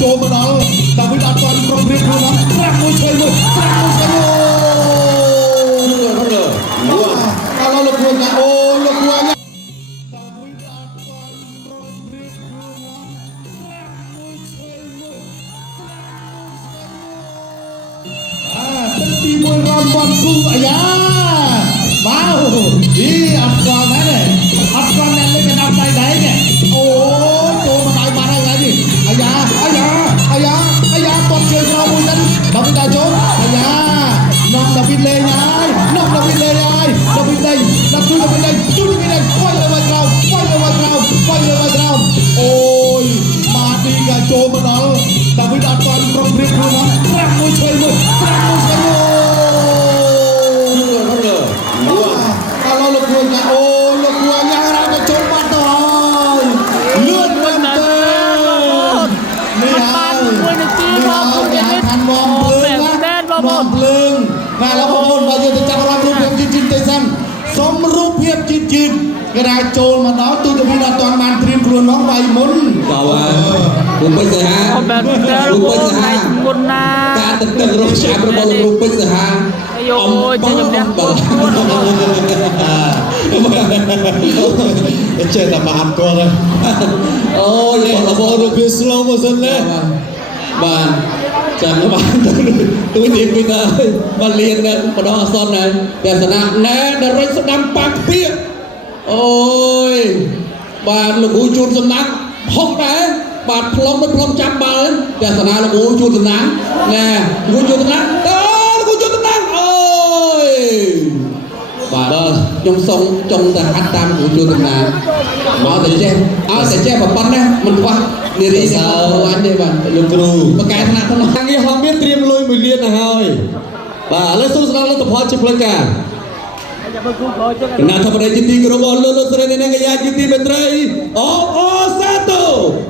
ចូលមកដល់តាវិតអត់ទាន់គ្រប់ព្រៀបខ្លួនមកត្រាក់មួយឆ្វេងមួយត្រាក់មួយឆ្វេងមួយឥឡូវលោកគួរណាអូលោកគួរណាទឹកទីមួយរំបានគូអាយ៉ាមកអត់ស្គាល់ដែរអត់ស្គាល់អ្នកលេងកណ្ដាប់ដៃដែរអូចូលមកដៃបានហើយនេះអាយ៉ាគាត់ជើងក្រោមមួយហ្នឹងដល់ពីតាចូលអាយ៉ានោះដល់ពីលេងហើយដល់ពីលេងដល់ជួយដល់ពីលេងវាយលើមកក្រោមអូយម៉ាឌីក៏ចូលមកដល់ដល់ពីអត់ទាន់គ្រប់ព្រៀបខ្លួនមកត្រាក់មួយឆ្វេងមួយឥឡូវលោកគួរណាអូលោកគួរណារ៉ាក៏ចូលបាត់ទៅហើយលឿនមែនទេនេះហើយមួយនាទីមកមួយនាទីខាងមកភ្លើងបងភ្លើងបាទលោកបងប្អូនបើយើងទៅចាប់អារម្មណ៍រូបភាពជិតទៅសិនសុំរូបភាពជិតគេថាចូលមកដល់ទូទៅវាអត់ទាន់បានត្រៀមខ្លួនមកវាយមុនបាទលោកពេជ្រសហាលោកពេជ្រសហាមុនណាការតឹងរកចាប់របស់លោកពេជ្រសហាយោខ្ញុំជំនះចេះតែមកអាប់គាត់អូយបងរូបភាព slow motion ណាបាទចាំបានទូទីពីទៅបានលៀនបដងអសនណាទស្សនៈណែដរិចស្ដាំប៉ាក់ពីអូយបាទលោកគ្រូជួនសំណាក់ហុកដែរបាទផ្លុំចាប់បាល់ទស្សនៈលោកគ្រូជួនសំណាក់ណែលោកគ្រូជួនសំណាក់តើលោកគ្រូជួនសំណាក់អូយបាទខ្ញុំសុំចង់តែហាត់តាមលោកគ្រូជួនសំណាក់មកតែចេះប៉ុណ្ណេះមិនខ្វះនារីសើអញទេបាទលោកគ្រូបកកែថ្នាក់ក្នុងងារហងមានត្រៀមលុយ1លានទៅហើយបាទឥឡូវសូមស្ដាប់លទ្ធផលជាផ្លូវការគណៈធម្មតាជាទីគោរពអស់លោកស្រីអ្នកនាងកញ្ញាជាទីមេត្រីអូសាតូ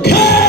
ខេ